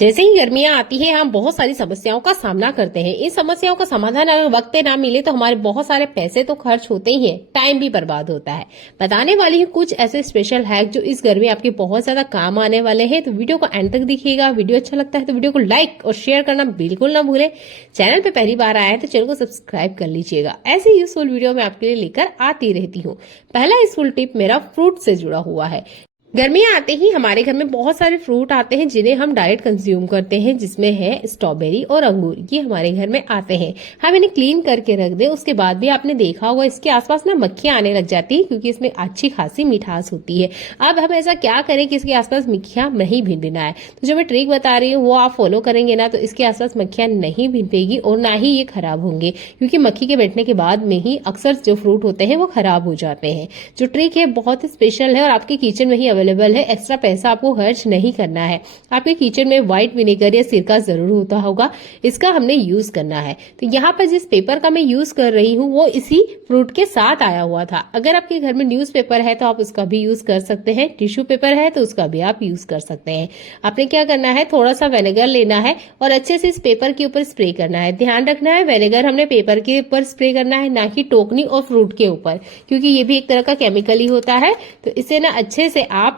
जैसे ही गर्मियां आती है हम बहुत सारी समस्याओं का सामना करते हैं। इन समस्याओं का समाधान अगर वक्त पे ना मिले तो हमारे बहुत सारे पैसे तो खर्च होते ही हैं, टाइम भी बर्बाद होता है। बताने वाली हूँ कुछ ऐसे स्पेशल हैक जो इस गर्मी आपके बहुत ज्यादा काम आने वाले हैं। तो वीडियो को एंड तक देखिएगा। वीडियो अच्छा लगता है तो वीडियो को लाइक और शेयर करना बिल्कुल ना भूले। चैनल पे पहली बार आए हैं तो चैनल को सब्सक्राइब कर लीजिएगा। ऐसी यूजफुल वीडियो मैं आपके लिए लेकर आती रहती हूँ। पहला यूजफुल टिप मेरा फ्रूट से जुड़ा हुआ है। गर्मियां आते ही हमारे घर में बहुत सारे फ्रूट आते हैं जिन्हें हम डायरेक्ट कंज्यूम करते हैं, जिसमें है स्ट्रॉबेरी और अंगूर। ये हमारे घर में आते हैं। हम इन्हें क्लीन करके रख दें, उसके बाद भी आपने देखा होगा इसके आसपास ना मक्खियां आने लग जाती है, क्योंकि इसमें अच्छी खासी मिठास होती है। अब हम ऐसा क्या करें कि इसके आसपास मक्खियां नहीं भिनभिनाए। तो जो मैं ट्रिक बता रही हूँ वो आप फॉलो करेंगे ना तो इसके आसपास मक्खियां नहीं भिनपेगी और ना ही ये खराब होंगे, क्योंकि मक्खी के बैठने के बाद में ही अक्सर जो फ्रूट होते हैं वो खराब हो जाते हैं। जो ट्रिक है बहुत ही स्पेशल है और आपके किचन में ही अवेलेबल है। एक्स्ट्रा पैसा आपको खर्च नहीं करना है। आपके किचन में व्हाइट विनेगर या सिरका जरूर होता होगा, इसका हमने यूज करना है। तो यहाँ पर जिस पेपर का मैं यूज कर रही हूँ वो इसी फ्रूट के साथ आया हुआ था। अगर आपके घर में न्यूज पेपर है तो आप उसका भी यूज कर सकते हैं, टिश्यू पेपर है तो उसका भी आप यूज कर सकते हैं। आपने क्या करना है, थोड़ा सा विनेगर लेना है और अच्छे से इस पेपर के ऊपर स्प्रे करना है। ध्यान रखना है विनेगर हमने पेपर के ऊपर स्प्रे करना है, ना कि टोकनी और फ्रूट के ऊपर, क्योंकि ये भी एक तरह का केमिकल ही होता है। तो इसे ना अच्छे से आप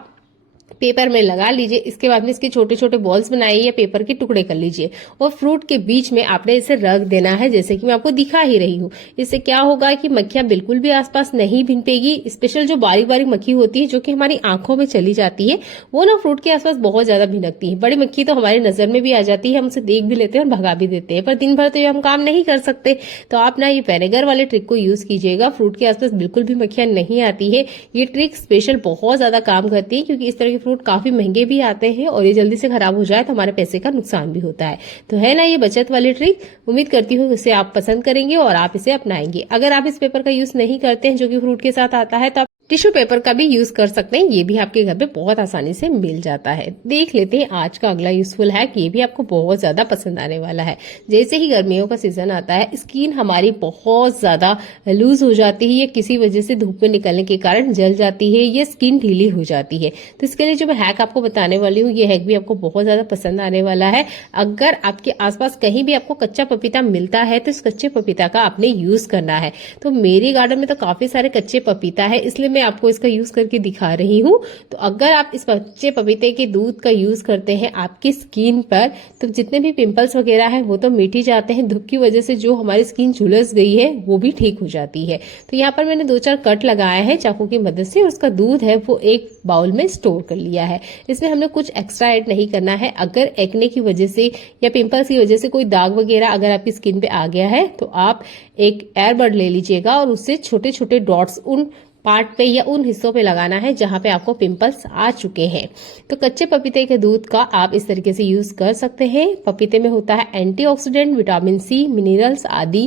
पेपर में लगा लीजिए। इसके बाद में इसके छोटे छोटे बॉल्स बनाइए या पेपर के टुकड़े कर लीजिए और फ्रूट के बीच में आपने इसे रख देना है, जैसे कि मैं आपको दिखा ही रही हूँ। इससे क्या होगा कि मक्खियां बिल्कुल भी आसपास नहीं भिनपेगी। स्पेशल जो बारीक बारीक मक्खी होती है जो कि हमारी आंखों में चली जाती है, वो ना फ्रूट के आसपास बहुत ज्यादा भिनकती है। बड़ी मक्खी तो हमारी नजर में भी आ जाती है, हम उसे देख भी लेते हैं और भगा भी देते हैं, पर दिन भर तो ये हम काम नहीं कर सकते। तो आप ना ये विनेगर वाले ट्रिक को यूज कीजिएगा। फ्रूट के आसपास बिल्कुल भी मक्खियां नहीं आती है। ये ट्रिक स्पेशल बहुत ज्यादा काम करती है, क्योंकि इस तरह के फ्रूट काफी महंगे भी आते हैं और ये जल्दी से खराब हो जाए तो हमारे पैसे का नुकसान भी होता है। तो है ना ये बचत वाली ट्रिक। उम्मीद करती हूँ इसे आप पसंद करेंगे और आप इसे अपनाएंगे। अगर आप इस पेपर का यूज नहीं करते हैं जो कि फ्रूट के साथ आता है तो आप टिश्यू पेपर का भी यूज कर सकते हैं। ये भी आपके घर पे बहुत आसानी से मिल जाता है। देख लेते हैं आज का अगला यूजफुल हैक। ये भी आपको बहुत ज्यादा पसंद आने वाला है। जैसे ही गर्मियों का सीजन आता है स्किन हमारी बहुत ज्यादा लूज हो जाती है, या किसी वजह से धूप में निकलने के कारण जल जाती है, ये स्किन ढीली हो जाती है। तो इसके लिए जो मैं हैक आपको बताने वाली हूँ ये हैक भी आपको बहुत ज्यादा पसंद आने वाला है। अगर आपके आसपास कहीं भी आपको कच्चा पपीता मिलता है तो इस कच्चे पपीता का आपने यूज करना है। तो मेरे गार्डन में तो काफी सारे कच्चे पपीता है, इसलिए मैं आपको इसका यूज करके दिखा रही हूँ। तो अगर आप इस कच्चे पपीते के दूध का यूज करते हैं आपकी स्किन पर, तो जितने भी पिंपल्स वगैरह हैं वो तो मिट ही जाते हैं। धूप की वजह से जो हमारी स्किन झुलस गई है वो भी ठीक हो जाती है। तो यहाँ पर मैंने 2-4 कट लगाए हैं चाकू की मदद से, उसका दूध है वो एक बाउल में स्टोर कर लिया है। इसमें हमने कुछ एक्स्ट्रा ऐड नहीं करना है। अगर एक्ने की वजह से या पिंपल्स की वजह से कोई दाग वगैरह अगर आपकी स्किन पे आ गया है तो आप एक एयरबड ले लीजिएगा और उससे छोटे छोटे डॉट्स उन पार्ट पे या उन हिस्सों पे लगाना है जहां पे आपको पिंपल्स आ चुके हैं। तो कच्चे पपीते के दूध का आप इस तरीके से यूज कर सकते हैं। पपीते में होता है एंटीऑक्सीडेंट, विटामिन सी, मिनरल्स आदि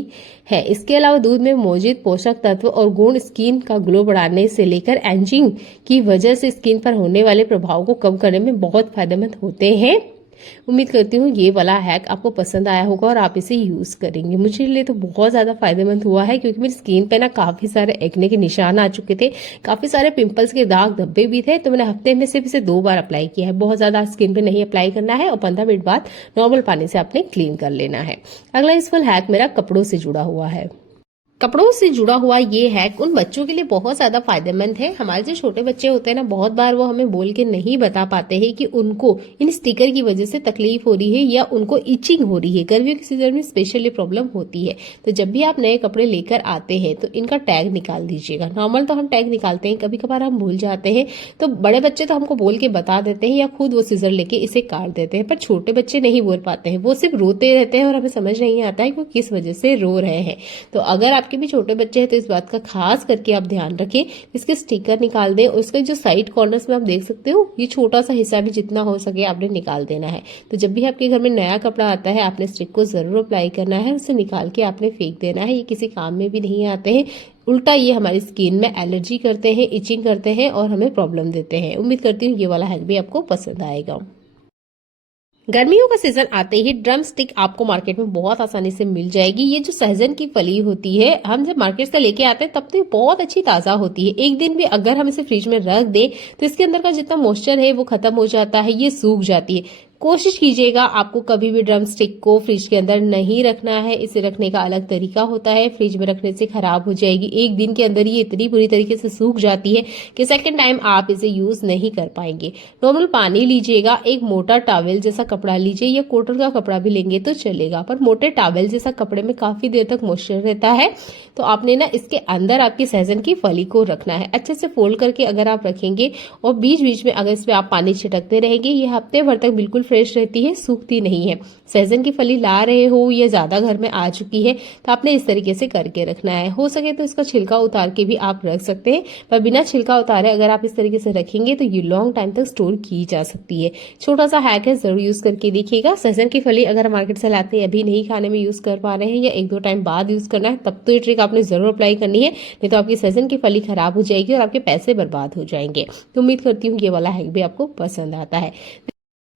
है। इसके अलावा दूध में मौजूद पोषक तत्व और गुण स्किन का ग्लो बढ़ाने से लेकर एजिंग की वजह से स्किन पर होने वाले प्रभाव को कम करने में बहुत फायदेमंद होते हैं। उम्मीद करती हूँ ये वाला हैक आपको पसंद आया होगा और आप इसे यूज करेंगे। मुझे लिए तो बहुत ज्यादा फायदेमंद हुआ है, क्योंकि मेरी स्किन पे ना काफी सारे एक्ने के निशान आ चुके थे, काफी सारे पिंपल्स के दाग धब्बे भी थे। तो मैंने हफ्ते में सिर्फ इसे 2 बार अप्लाई किया है। बहुत ज्यादा स्किन पे नहीं अप्लाई करना है और 15 मिनट बाद नॉर्मल पानी से आपने क्लीन कर लेना है। अगला यूजफुल हैक मेरा कपड़ों से जुड़ा हुआ है। कपड़ों से जुड़ा हुआ ये हैक उन बच्चों के लिए बहुत ज्यादा फायदेमंद है। हमारे जो छोटे बच्चे होते हैं ना, बहुत बार वो हमें बोल के नहीं बता पाते हैं कि उनको इन स्टिकर की वजह से तकलीफ हो रही है या उनको इचिंग हो रही है। गर्मियों के सीजन में स्पेशली प्रॉब्लम होती है। तो जब भी आप नए कपड़े लेकर आते हैं तो इनका टैग निकाल दीजिएगा। नॉर्मल तो हम टैग निकालते हैं, कभी कभार हम भूल जाते हैं। तो बड़े बच्चे तो हमको बोल के बता देते हैं या खुद वो सीजर लेके इसे काट देते हैं, पर छोटे बच्चे नहीं बोल पाते हैं। वो सिर्फ रोते रहते हैं और हमें समझ नहीं आता है कि वो किस वजह से रो रहे हैं। तो अगर आपके भी छोटे बच्चे हैं तो इस बात का खास करके आप ध्यान रखें। इसके स्टिकर निकाल दें और इसके जो साइड कॉर्नर्स में आप देख सकते हो, ये छोटा सा हिस्सा भी जितना हो सके आपने निकाल देना है। तो जब भी आपके घर में नया कपड़ा आता है आपने स्टिक को जरूर अप्लाई करना है, उसे निकाल के आपने फेंक देना है। ये किसी काम में भी नहीं आते हैं, उल्टा ये हमारी स्किन में एलर्जी करते हैं, इचिंग करते हैं और हमें प्रॉब्लम देते हैं। उम्मीद करती हूँ ये वाला हैक भी आपको पसंद आएगा। गर्मियों का सीजन आते ही ड्रम स्टिक आपको मार्केट में बहुत आसानी से मिल जाएगी। ये जो सहजन की फली होती है, हम जब मार्केट से लेके आते हैं तब तो बहुत अच्छी ताजा होती है। एक दिन भी अगर हम इसे फ्रिज में रख दें तो इसके अंदर का जितना मॉइस्चर है वो खत्म हो जाता है, ये सूख जाती है। कोशिश कीजिएगा आपको कभी भी ड्रम स्टिक को फ्रिज के अंदर नहीं रखना है। इसे रखने का अलग तरीका होता है, फ्रिज में रखने से खराब हो जाएगी। एक दिन के अंदर ये इतनी बुरी तरीके से सूख जाती है कि सेकेंड टाइम आप इसे यूज नहीं कर पाएंगे। नॉर्मल पानी लीजिएगा, एक मोटा टॉवेल जैसा कपड़ा लीजिए या कॉटन का कपड़ा भी लेंगे तो चलेगा, पर मोटे टॉवेल जैसा कपड़े में काफी देर तक मॉइस्चर रहता है। तो आपने ना इसके अंदर आपकी सहजन की फली को रखना है। अच्छे से फोल्ड करके अगर आप रखेंगे और बीच बीच में अगर इस पे आप पानी छिटकते रहेंगे, ये हफ्ते भर तक बिल्कुल फ्रेश रहती है, सूखती नहीं है। सहजन की फली ला रहे हो या ज्यादा घर में आ चुकी है तो आपने इस तरीके से करके रखना है। हो सके तो इसका छिलका उतार के भी आप रख सकते हैं, पर बिना छिलका उतारे अगर आप इस तरीके से रखेंगे तो ये लॉन्ग टाइम तक स्टोर की जा सकती है। छोटा सा हैक है, जरूर यूज करके देखिएगा। सहजन की फली अगर मार्केट से लाते हैं अभी नहीं खाने में यूज कर पा रहे हैं या 1-2 टाइम बाद यूज करना है, तब तो ये ट्रिक आपने जरूर अप्लाई करनी है, नहीं तो आपकी सहजन की फली खराब हो जाएगी और आपके पैसे बर्बाद हो जाएंगे। तो उम्मीद करती हूँ ये वाला हैक भी आपको पसंद आता है।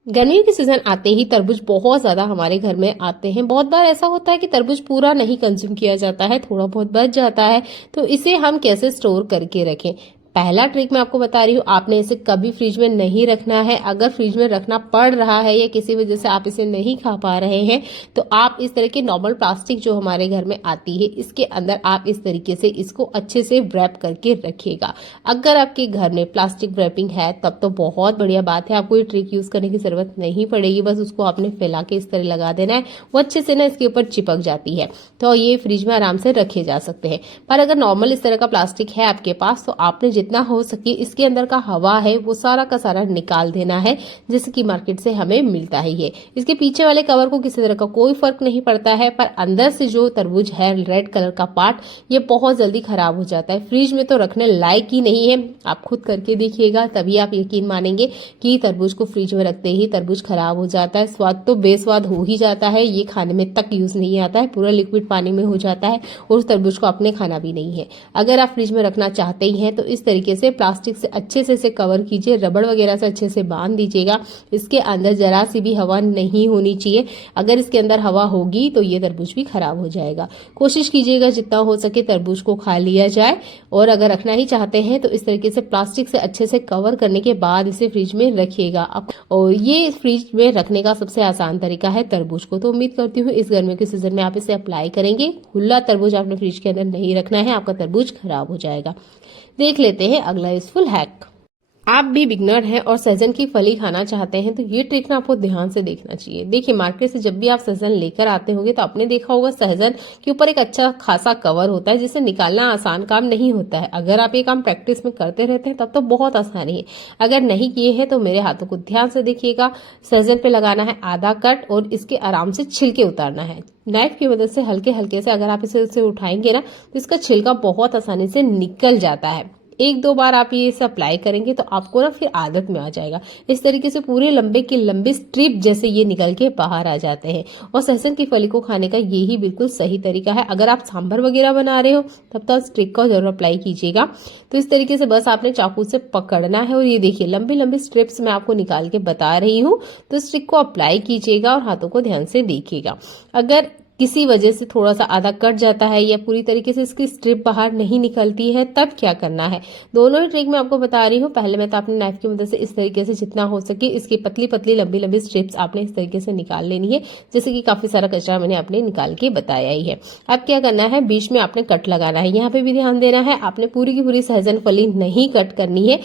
गर्मियों के सीजन आते ही तरबूज बहुत ज्यादा हमारे घर में आते हैं। बहुत बार ऐसा होता है कि तरबूज पूरा नहीं कंज्यूम किया जाता है, थोड़ा बहुत बच जाता है, तो इसे हम कैसे स्टोर करके रखें। पहला ट्रिक मैं आपको बता रही हूँ, आपने इसे कभी फ्रिज में नहीं रखना है। अगर फ्रिज में रखना पड़ रहा है या किसी वजह से आप इसे नहीं खा पा रहे हैं तो आप इस तरह की नॉर्मल प्लास्टिक जो हमारे घर में आती है, इसके अंदर आप इस तरीके से इसको अच्छे से व्रैप करके रखिएगा। अगर आपके घर में प्लास्टिक व्रैपिंग है तब तो बहुत बढ़िया बात है, आपको ये ट्रिक यूज करने की जरूरत नहीं पड़ेगी। बस उसको आपने फैला के इस तरह लगा देना है, वो अच्छे से ना इसके ऊपर चिपक जाती है, तो ये फ्रिज में आराम से रखे जा सकते हैं। पर अगर नॉर्मल इस तरह का प्लास्टिक है आपके पास तो आपने जितना हो सके इसके अंदर का हवा है वो सारा का सारा निकाल देना है, जैसे कि मार्केट से हमें मिलता ही है। इसके पीछे वाले कवर को किसी तरह का कोई फर्क नहीं पड़ता है, पर अंदर से जो तरबूज है रेड कलर का पार्ट, ये बहुत जल्दी खराब हो जाता है। फ्रिज में तो रखने लायक ही नहीं है। आप खुद करके देखिएगा, तभी आप यकीन मानेंगे कि तरबूज को फ्रिज में रखते ही तरबूज खराब हो जाता है। स्वाद तो बेस्वाद हो ही जाता है, ये खाने में तक यूज नहीं आता है, पूरा लिक्विड पानी में हो जाता है और उस तरबूज को आपने खाना भी नहीं है। अगर आप फ्रिज में रखना चाहते ही हैं तो इस तरीके से प्लास्टिक से अच्छे से इसे कवर कीजिए, रबड़ वगैरह से अच्छे से बांध दीजिएगा। इसके अंदर जरा सी भी हवा नहीं होनी चाहिए, अगर इसके अंदर हवा होगी तो ये तरबूज भी खराब हो जाएगा। कोशिश कीजिएगा जितना हो सके तरबूज को खा लिया जाए, और अगर रखना ही चाहते हैं तो इस तरीके से प्लास्टिक से अच्छे से कवर करने के बाद इसे फ्रिज में रखिएगा। और ये फ्रिज में रखने का सबसे आसान तरीका है तरबूज को। तो उम्मीद करती हूँ इस गर्मियों के सीजन में आप इसे अप्लाई करेंगे। खुला तरबूज आपने फ्रिज के अंदर नहीं रखना है, आपका तरबूज खराब हो जाएगा। देख लेते हैं अगला यूजफुल हैक। आप भी बिगनर हैं और सहजन की फली खाना चाहते हैं तो ये ट्रिक ना आपको ध्यान से देखना चाहिए। देखिए, मार्केट से जब भी आप सहजन लेकर आते होंगे तो आपने देखा होगा सहजन के ऊपर एक अच्छा खासा कवर होता है, जिसे निकालना आसान काम नहीं होता है। अगर आप ये काम प्रैक्टिस में करते रहते हैं तब तो बहुत आसानी है। अगर नहीं किए हैं तो मेरे हाथों को ध्यान से देखिएगा। सहजन पे लगाना है आधा कट और इसके आराम से छिलके उतारना है। नाइफ की मदद से हल्के हल्के से अगर आप इसे उठाएंगे ना तो इसका छिलका बहुत आसानी से निकल जाता है। 1-2 बार आप ये इसे अप्लाई करेंगे तो आपको ना फिर आदत में आ जाएगा। इस तरीके से पूरे लंबे की लंबी स्ट्रिप जैसे ये निकल के बाहर आ जाते हैं। और सहजन की फली को खाने का यही बिल्कुल सही तरीका है। अगर आप सांभर वगैरह बना रहे हो तब तो इस ट्रिक को जरूर अप्लाई कीजिएगा। तो इस तरीके से बस आपने चाकू से पकड़ना है और ये देखिए लंबी लंबी स्ट्रिप्स मैं आपको निकाल के बता रही हूँ। तो इस ट्रिक को अप्लाई कीजिएगा और हाथों को ध्यान से देखिएगा। अगर किसी वजह से थोड़ा सा आधा कट जाता है या पूरी तरीके से इसकी स्ट्रिप बाहर नहीं निकलती है, तब क्या करना है। दोनों ही ट्रिक मैं आपको बता रही हूँ। पहले मैं तो आपने नाइफ की मदद से इस तरीके से जितना हो सके इसकी पतली पतली लंबी लंबी स्ट्रिप्स आपने इस तरीके से निकाल लेनी है, जैसे कि काफी सारा कचरा मैंने आपने निकाल के बताया ही है। अब क्या करना है, बीच में आपने कट लगाना है। यहाँ पे भी ध्यान देना है, आपने पूरी की पूरी सहजन फली नहीं कट करनी है।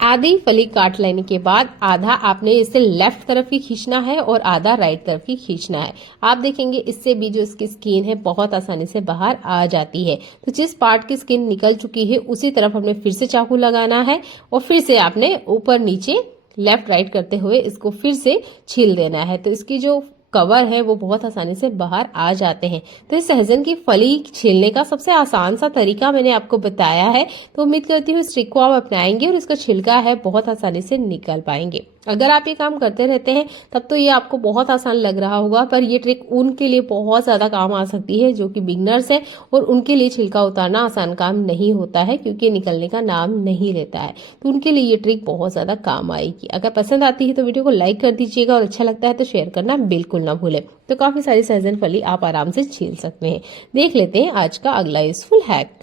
आधी फली काट लेने के बाद आधा आपने इसे लेफ्ट तरफ की खींचना है और आधा राइट तरफ की खींचना है। आप देखेंगे इससे भी जो इसकी स्किन है बहुत आसानी से बाहर आ जाती है। तो जिस पार्ट की स्किन निकल चुकी है उसी तरफ हमने फिर से चाकू लगाना है और फिर से आपने ऊपर नीचे लेफ्ट राइट करते हुए इसको फिर से छील देना है। तो इसकी जो कवर है वो बहुत आसानी से बाहर आ जाते हैं। तो इस सहजन की फली छीलने का सबसे आसान सा तरीका मैंने आपको बताया है। तो उम्मीद करती हूँ इस ट्रिक को आप अपनाएंगे और इसका छिलका है बहुत आसानी से निकल पाएंगे। अगर आप ये काम करते रहते हैं तब तो ये आपको बहुत आसान लग रहा होगा, पर ये ट्रिक उनके लिए बहुत ज्यादा काम आ सकती है जो कि बिगनर्स हैं और उनके लिए छिलका उतारना आसान काम नहीं होता है, क्योंकि निकलने का नाम नहीं लेता है। तो उनके लिए ये ट्रिक बहुत ज्यादा काम आएगी। अगर पसंद आती है तो वीडियो को लाइक कर दीजिएगा और अच्छा लगता है तो शेयर करना बिल्कुल ना भूलें। तो काफी सारी सहजन फली आप आराम से छील सकते हैं। देख लेते हैं आज का अगला यूजफुल हैक।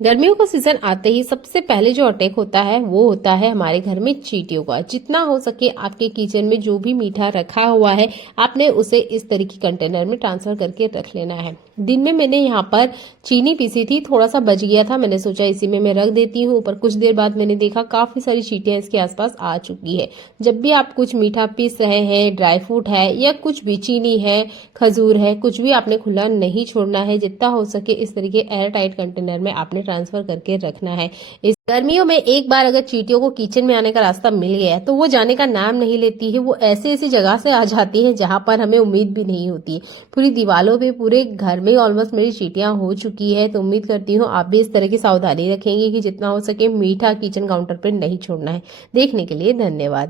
गर्मियों का सीजन आते ही सबसे पहले जो अटैक होता है वो होता है हमारे घर में चींटियों का। जितना हो सके आपके किचन में जो भी मीठा रखा हुआ है आपने उसे इस तरह की कंटेनर में ट्रांसफर करके रख लेना है। दिन में मैंने यहाँ पर चीनी पीसी थी, थोड़ा सा बच गया था, मैंने सोचा इसी में मैं रख देती हूँ। पर कुछ देर बाद मैंने देखा काफी सारी चींटियां इसके आसपास आ चुकी है। जब भी आप कुछ मीठा पीस रहे हैं, ड्राई फ्रूट है या कुछ भी चीनी है, खजूर है, कुछ भी आपने खुला नहीं छोड़ना है। जितना हो सके इस तरीके एयर टाइट कंटेनर में आपने ट्रांसफर करके रखना है। इस गर्मियों में एक बार अगर चींटियों को किचन में आने का रास्ता मिल गया है तो वो जाने का नाम नहीं लेती है। वो ऐसी ऐसी जगह से आ जाती है जहां पर हमें उम्मीद भी नहीं होती है। पूरी दीवारों पे, पूरे घर में ऑलमोस्ट मेरी चींटियां हो चुकी है। तो उम्मीद करती हूँ आप भी इस तरह की सावधानी रखेंगे कि जितना हो सके मीठा किचन काउंटर पर नहीं छोड़ना है। देखने के लिए धन्यवाद।